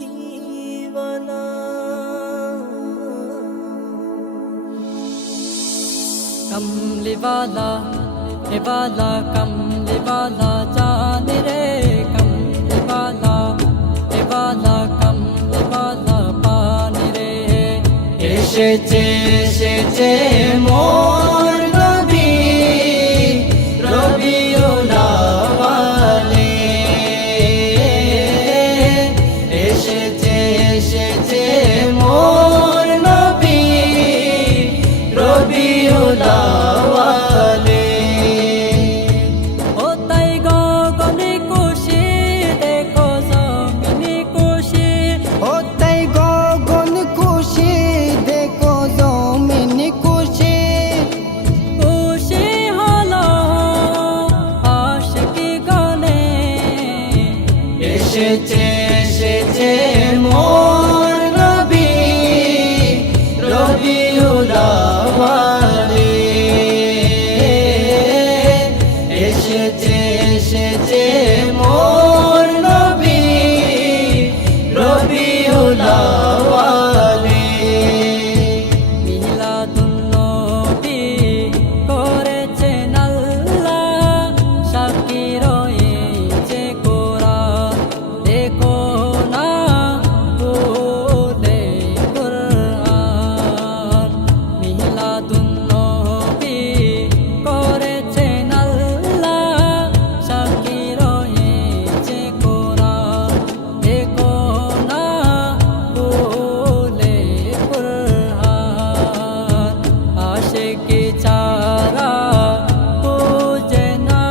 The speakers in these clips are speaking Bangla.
कमलीवाला कमलीवाला ए वाला कमलीवाला जान रे कमलीवाला ए वाला कमलीवाला पानी रे এসেছে এসেছে মোর নবী রবিউল আউয়ালে এসেছে এসেছে মোর নবী রবিউল আউয়ালে ও তাই গগনে খুশি দেখো জমিনে খুশি ও তাই গগন খুশি দেখো জমিন খুশি খুশি হলো আশিকি গানে এসেছে এসেছে মোর নবী রবিউল আউয়ালে এসেছে এসেছে মোর নবী রবিউল আউয়ালে মিলাদুন নবী করেছেন আল্লাহ সাক্ষী রয়েছে কোরআন দেখো না ভুলে কোরআন মিলাদুন নবী করেছেন আল্লাহ সাক্ষী রয়েছে কোরআন দেখো না ভুলে কোরআন আশিকি চারা বুঝে না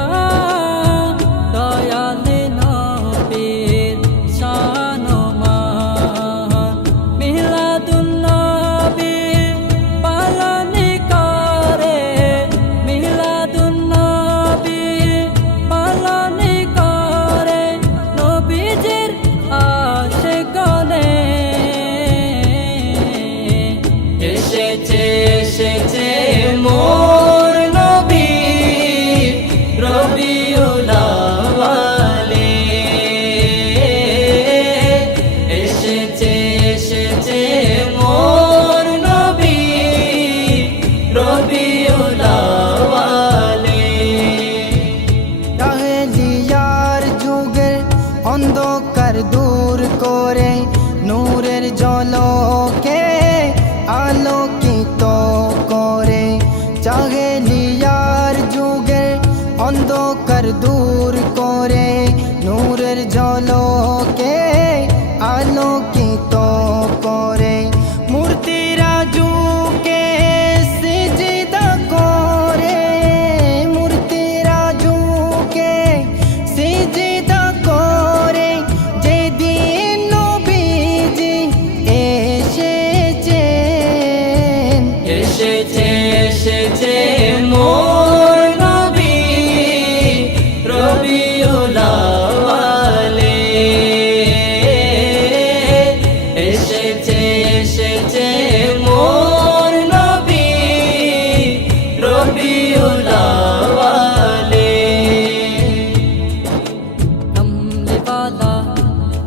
দয়াল নবীর শান ও মান মিলাদুন নবী পালন করে মিলাদুন নবী পালন করে নবীজির আশিকগণে এসেছে এসেছে মোর নবী রবিউল আউয়ালে এসেছে এসেছে মোর নবী রবিউল আউয়ালে জাহেলিয়ার যুগের অন্ধকার দূর করে নূরের ঝলকে আলোকিত করে জাহেলিয়ার যুগের অন্ধকার দূর করে নূরের ঝলকে আলোকিত করে মূর্তিরা যুগে সিজদা করে মূর্তিরা যুগে সিজদা করে যেদিন নবীজি এসেছেন এসেছে এসেছে মোর নবী রবিউল আউয়ালে এসেছে এসেছে মোর নবী রবিউল আউয়ালে कमलीवाला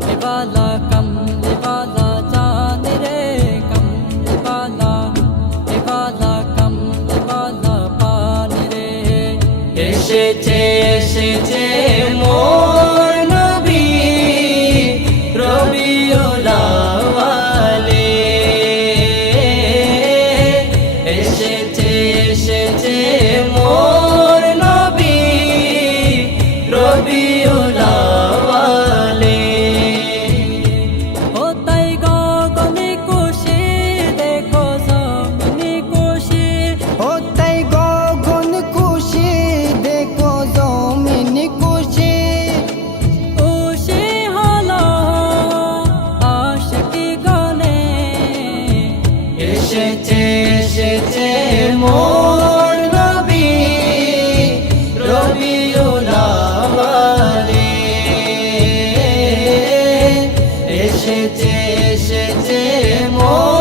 ए वाला कमलीवाला जान रे कमलीवाला ए वाला कमलीवाला पानी रे এসেছে এসেছে মোর নবী রবিউল আউয়ালে এসেছে এসেছে মোর নবী রবিউল আউয়ালে ও তাই গগনে খুশি দেখো জমিনে খুশি ও তাই গগন খুশি দেখো জমিন খুশি খুশি হলো আশিকি গানে এসেছে এসেছে মোর নবী রবিউল আউয়ালে এসেছে এসেছে মোর